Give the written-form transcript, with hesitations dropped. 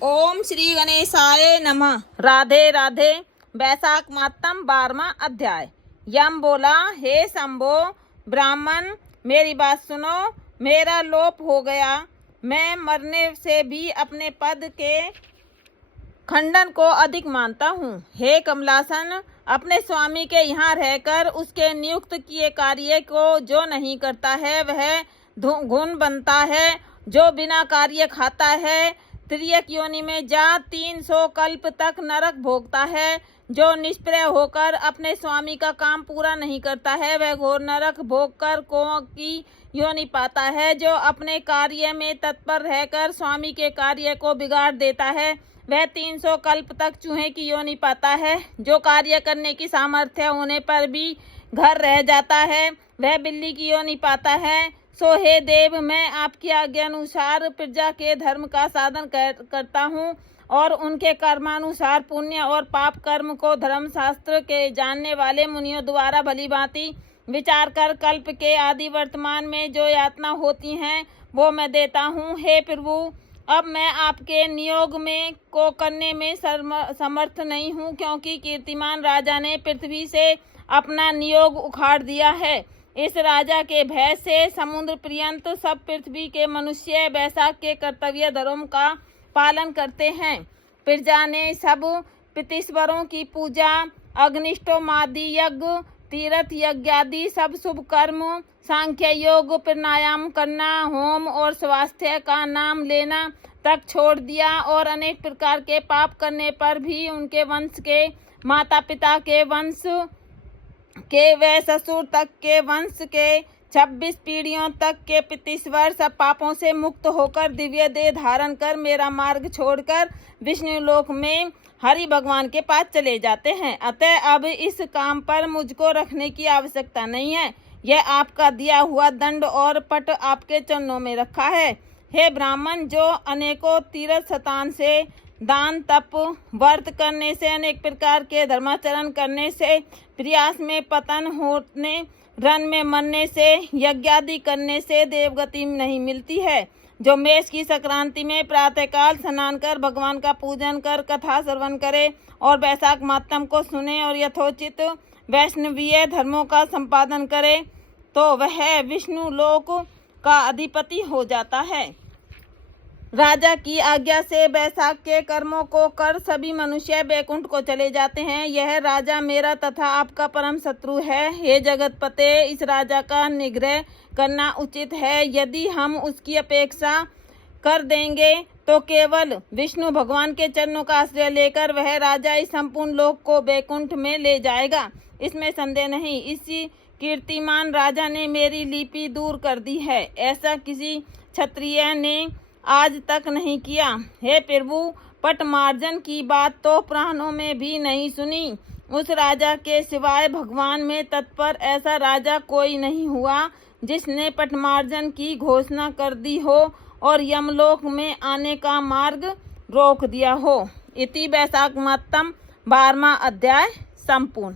ओम श्री गणेशाय नमः। राधे राधे। वैशाख मातम 12वां अध्याय। यम बोला, हे शंभो ब्राह्मण, मेरी बात सुनो। मेरा लोप हो गया। मैं मरने से भी अपने पद के खंडन को अधिक मानता हूँ। हे कमलासन, अपने स्वामी के यहाँ रहकर उसके नियुक्त किए कार्य को जो नहीं करता है वह घुन बनता है। जो बिना कार्य खाता है तिर्यक योनि में जा 300 कल्प तक नरक भोगता है। जो निष्प्रय होकर अपने स्वामी का काम पूरा नहीं करता है वह घोर नरक भोग कर कों की योनि पाता है। जो अपने कार्य में तत्पर रहकर स्वामी के कार्य को बिगाड़ देता है वह 300 कल्प तक चूहे की योनि पाता है। जो कार्य करने की सामर्थ्य होने पर भी घर रह जाता है वह बिल्ली की योनि पाता है। सो हे देव, मैं आपकी आज्ञा अनुसार प्रजा के धर्म का साधन करता हूँ और उनके कर्मानुसार पुण्य और पाप कर्म को धर्मशास्त्र के जानने वाले मुनियों द्वारा भली भांति विचार कर कल्प के आदि वर्तमान में जो यातना होती हैं वो मैं देता हूँ। हे प्रभु, अब मैं आपके नियोग में को करने में समर्थ नहीं हूँ, क्योंकि कीर्तिमान राजा ने पृथ्वी से अपना नियोग उखाड़ दिया है। इस राजा के भय से समुद्र पर्यंत सब पृथ्वी के मनुष्य वैशाख के कर्तव्य धर्म का पालन करते हैं। प्रजा ने सब पितृश्वरों की पूजा, अग्निष्टोमादि यज्ञ, तीर्थ यज्ञ आदि सब शुभ कर्म, सांख्य योग, प्राणायाम करना, होम और स्वास्थ्य का नाम लेना तक छोड़ दिया और अनेक प्रकार के पाप करने पर भी उनके वंश के माता पिता के वंश के व ससुर तक के वंश के 26 पीढ़ियों तक के पितृश्वर सब पापों से मुक्त होकर दिव्य देह धारण कर मेरा मार्ग छोड़कर विष्णु लोक में हरि भगवान के पास चले जाते हैं। अतः अब इस काम पर मुझको रखने की आवश्यकता नहीं है। यह आपका दिया हुआ दंड और पट आपके चरणों में रखा है। हे ब्राह्मण, जो अनेकों तीर्थ स्थान से दान, तप, व्रत करने से, अनेक प्रकार के धर्माचरण करने से, प्रयास में पतन होने, रन में मरने से, यज्ञादि करने से देवगति नहीं मिलती है। जो मेष की संक्रांति में प्रातःकाल स्नान कर भगवान का पूजन कर कथा श्रवण करे और वैशाख मातम को सुने और यथोचित वैष्णवीय धर्मों का संपादन करे तो वह विष्णु लोक का अधिपति हो जाता है। राजा की आज्ञा से वैशाख के कर्मों को कर सभी मनुष्य बैकुंठ को चले जाते हैं। यह राजा मेरा तथा आपका परम शत्रु है। हे जगतपते, इस राजा का निग्रह करना उचित है। यदि हम उसकी अपेक्षा कर देंगे तो केवल विष्णु भगवान के चरणों का आश्रय लेकर वह राजा इस संपूर्ण लोक को बैकुंठ में ले जाएगा, इसमें संदेह नहीं। इसी कीर्तिमान राजा ने मेरी लिपि दूर कर दी है, ऐसा किसी क्षत्रिय ने आज तक नहीं किया। हे प्रभु, पटमार्जन की बात तो प्राणों में भी नहीं सुनी। उस राजा के सिवाय भगवान में तत्पर ऐसा राजा कोई नहीं हुआ जिसने पटमार्जन की घोषणा कर दी हो और यमलोक में आने का मार्ग रोक दिया हो। इति वैशाख मातम 12वां अध्याय संपूर्ण।